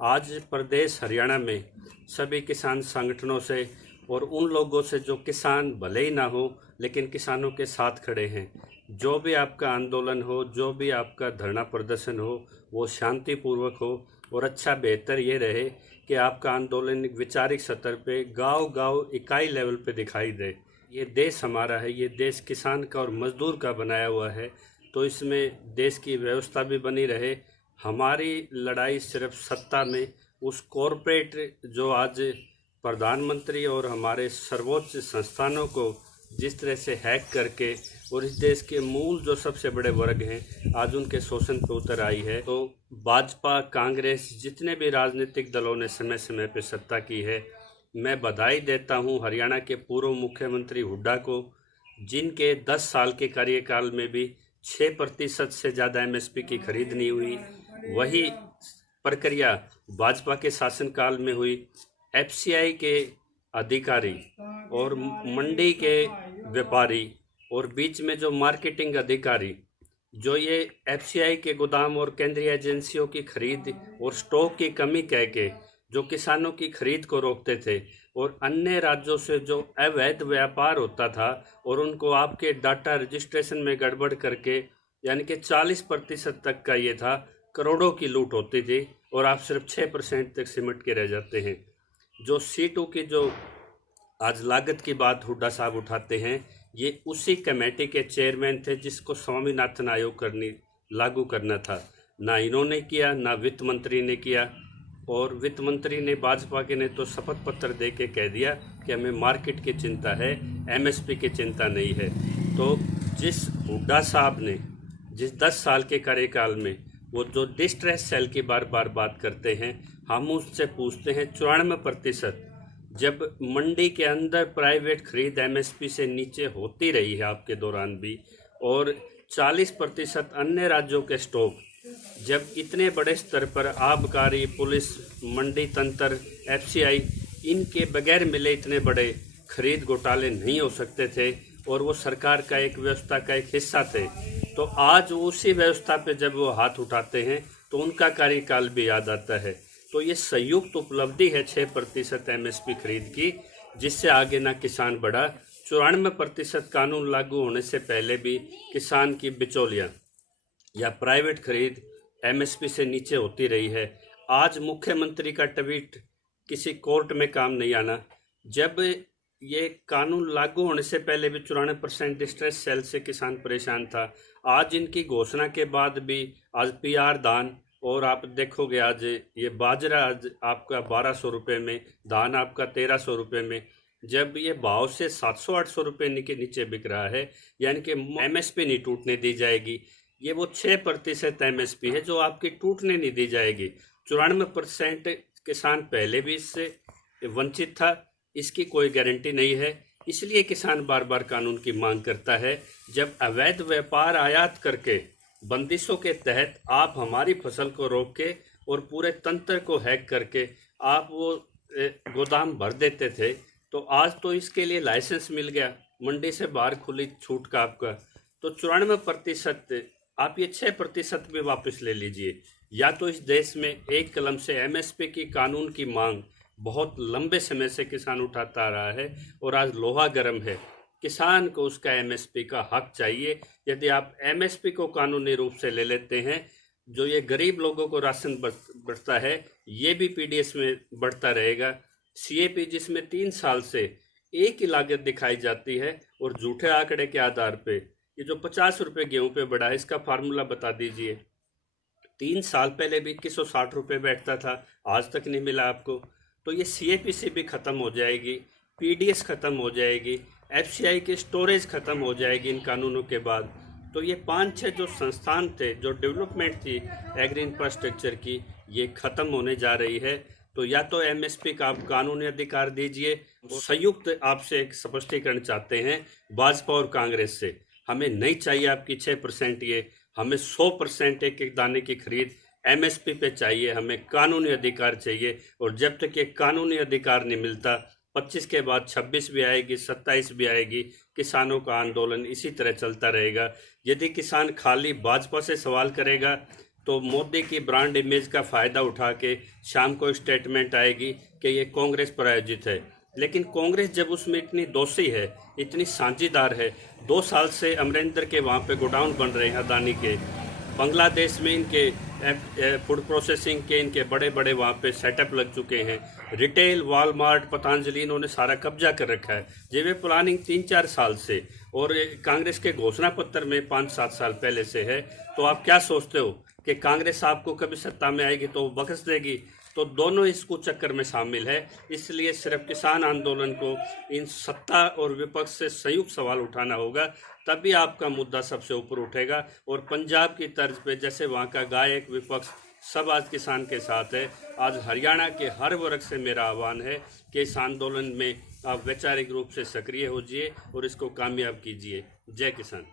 आज प्रदेश हरियाणा में सभी किसान संगठनों से और उन लोगों से जो किसान भले ही ना हो लेकिन किसानों के साथ खड़े हैं, जो भी आपका आंदोलन हो, जो भी आपका धरना प्रदर्शन हो, वो शांतिपूर्वक हो और अच्छा बेहतर ये रहे कि आपका आंदोलन एक वैचारिक स्तर पे गांव-गांव इकाई लेवल पे दिखाई दे। ये देश हमारा है, ये देश किसान का और मजदूर का बनाया हुआ है, तो इसमें देश की व्यवस्था भी बनी रहे। हमारी लड़ाई सिर्फ सत्ता में उस कॉरपोरेट जो आज प्रधानमंत्री और हमारे सर्वोच्च संस्थानों को जिस तरह से हैक करके और इस देश के मूल जो सबसे बड़े वर्ग हैं आज उनके शोषण पे उतर आई है। तो भाजपा, कांग्रेस, जितने भी राजनीतिक दलों ने समय समय पे सत्ता की है, मैं बधाई देता हूं हरियाणा के पूर्व मुख्यमंत्री हुड्डा को, जिनके 10 साल के कार्यकाल में भी 6% से ज़्यादा एमएसपी की खरीद नहीं हुई। वही प्रक्रिया भाजपा के शासनकाल में हुई। एफसीआई के अधिकारी और मंडी के व्यापारी और बीच में जो मार्केटिंग अधिकारी जो ये एफसीआई के गोदाम और केंद्रीय एजेंसियों की खरीद और स्टॉक की कमी कह के जो किसानों की खरीद को रोकते थे और अन्य राज्यों से जो अवैध व्यापार होता था और उनको आपके डाटा रजिस्ट्रेशन में गड़बड़ करके यानी कि 40% तक का ये था, करोड़ों की लूट होती थी और आप सिर्फ 6% तक सिमट के रह जाते हैं। जो C2 की जो आज लागत की बात हुड्डा साहब उठाते हैं, ये उसी कमेटी के चेयरमैन थे जिसको स्वामीनाथन आयोग लागू करना था। ना इन्होंने किया, ना वित्त मंत्री ने किया। और वित्त मंत्री ने, भाजपा के ने तो शपथ पत्र दे के कह दिया कि हमें मार्केट की चिंता है, एमएसपी की चिंता नहीं है। तो जिस हुड्डा साहब ने जिस 10 साल के कार्यकाल में वो जो डिस्ट्रेस सेल की बार बार बात करते हैं, हम उससे पूछते हैं 94% जब मंडी के अंदर प्राइवेट खरीद एमएसपी से नीचे होती रही है आपके दौरान भी, और 40% अन्य राज्यों के स्टॉक जब इतने बड़े स्तर पर आबकारी, पुलिस, मंडी तंत्र, एफसीआई इनके बगैर मिले इतने बड़े खरीद घोटाले नहीं हो सकते थे और वो सरकार का एक व्यवस्था का एक हिस्सा थे। तो आज उसी व्यवस्था पे जब वो हाथ उठाते हैं तो उनका कार्यकाल भी याद आता है। तो ये संयुक्त उपलब्धि है 6% एमएसपी खरीद की, जिससे आगे ना किसान बढ़ा। 94% कानून लागू होने से पहले भी किसान की बिचौलियाँ या प्राइवेट खरीद एमएसपी से नीचे होती रही है। आज मुख्यमंत्री का ट्वीट किसी कोर्ट में काम नहीं आना। जब ये कानून लागू होने से पहले भी 94% डिस्ट्रेस सेल से किसान परेशान था। आज इनकी घोषणा के बाद भी आज पीआर धान, और आप देखोगे आज ये बाजरा आज आपका 1200 रुपये में, धान आपका 1300 रुपये में, जब ये भाव से 700-800 रुपये के नीचे बिक रहा है, यानी कि एमएसपी नहीं टूटने दी जाएगी। ये वो 6% एमएसपी है जो आपकी टूटने नहीं दी जाएगी। 94% किसान पहले भी इससे वंचित था, इसकी कोई गारंटी नहीं है। इसलिए किसान बार बार कानून की मांग करता है। जब अवैध व्यापार आयात करके बंदिशों के तहत आप हमारी फसल को रोक के और पूरे तंत्र को हैक करके आप वो गोदाम भर देते थे, तो आज तो इसके लिए लाइसेंस मिल गया, मंडी से बाहर खुली छूट का आपका। तो 94% आप ये 6% भी वापस ले लीजिए। या तो इस देश में एक कलम से एमएसपी की कानून की मांग बहुत लंबे समय से किसान उठाता आ रहा है और आज लोहा गर्म है। किसान को उसका एमएसपी का हक चाहिए। यदि आप एमएसपी को कानूनी रूप से ले लेते हैं, जो ये गरीब लोगों को राशन बढ़ता है, ये भी पीडीएस में बढ़ता रहेगा। सीएपी जिसमें 3 साल से एक ही लागत दिखाई जाती है और झूठे आंकड़े के आधार पे ये जो 50 रुपये गेहूं पे बढ़ा है, इसका फार्मूला बता दीजिए। 3 साल पहले भी 2160 रुपये बैठता था, आज तक नहीं मिला आपको। तो ये सीएपीसी भी ख़त्म हो जाएगी, पीडीएस ख़त्म हो जाएगी, एफसीआई की स्टोरेज ख़त्म हो जाएगी इन कानूनों के बाद। तो ये 5-6 जो संस्थान थे, जो डेवलपमेंट थी एग्री इंफ्रास्ट्रक्चर की, ये ख़त्म होने जा रही है। तो या तो एमएसपी का आप कानूनी अधिकार दीजिए। संयुक्त आपसे एक स्पष्टीकरण चाहते हैं भाजपा और कांग्रेस से, हमें नहीं चाहिए आपकी 6%, ये हमें 100% एक एक दाने की खरीद एमएसपी पे चाहिए। हमें कानूनी अधिकार चाहिए और जब तक ये कानूनी अधिकार नहीं मिलता, 25 के बाद 26 भी आएगी, 27 भी आएगी, किसानों का आंदोलन इसी तरह चलता रहेगा। यदि किसान खाली भाजपा से सवाल करेगा तो मोदी की ब्रांड इमेज का फ़ायदा उठा के शाम को स्टेटमेंट आएगी कि ये कांग्रेस प्रायोजित है। लेकिन कांग्रेस जब उसमें इतनी दोषी है, इतनी साझीदार है, 2 साल से अमरिंदर के वहाँ पे गोडाउन बन रहे हैं अदानी के, बांग्लादेश में इनके फूड प्रोसेसिंग के इनके बड़े बड़े वहाँ पे सेटअप लग चुके हैं, रिटेल वॉलमार्ट पतंजलि इन्होंने सारा कब्जा कर रखा है। ये वे प्लानिंग 3-4 साल से और कांग्रेस के घोषणा पत्र में 5-7 साल पहले से है। तो आप क्या सोचते हो कि कांग्रेस आपको कभी सत्ता में आएगी तो बख्श देगी? तो दोनों इस कुचक्कर में शामिल है। इसलिए सिर्फ किसान आंदोलन को इन सत्ता और विपक्ष से संयुक्त सवाल उठाना होगा, तभी आपका मुद्दा सबसे ऊपर उठेगा। और पंजाब की तर्ज पे जैसे वहाँ का गायक विपक्ष सब आज किसान के साथ है, आज हरियाणा के हर वर्ग से मेरा आह्वान है कि इस आंदोलन में आप वैचारिक रूप से सक्रिय होजिए और इसको कामयाब कीजिए। जय किसान।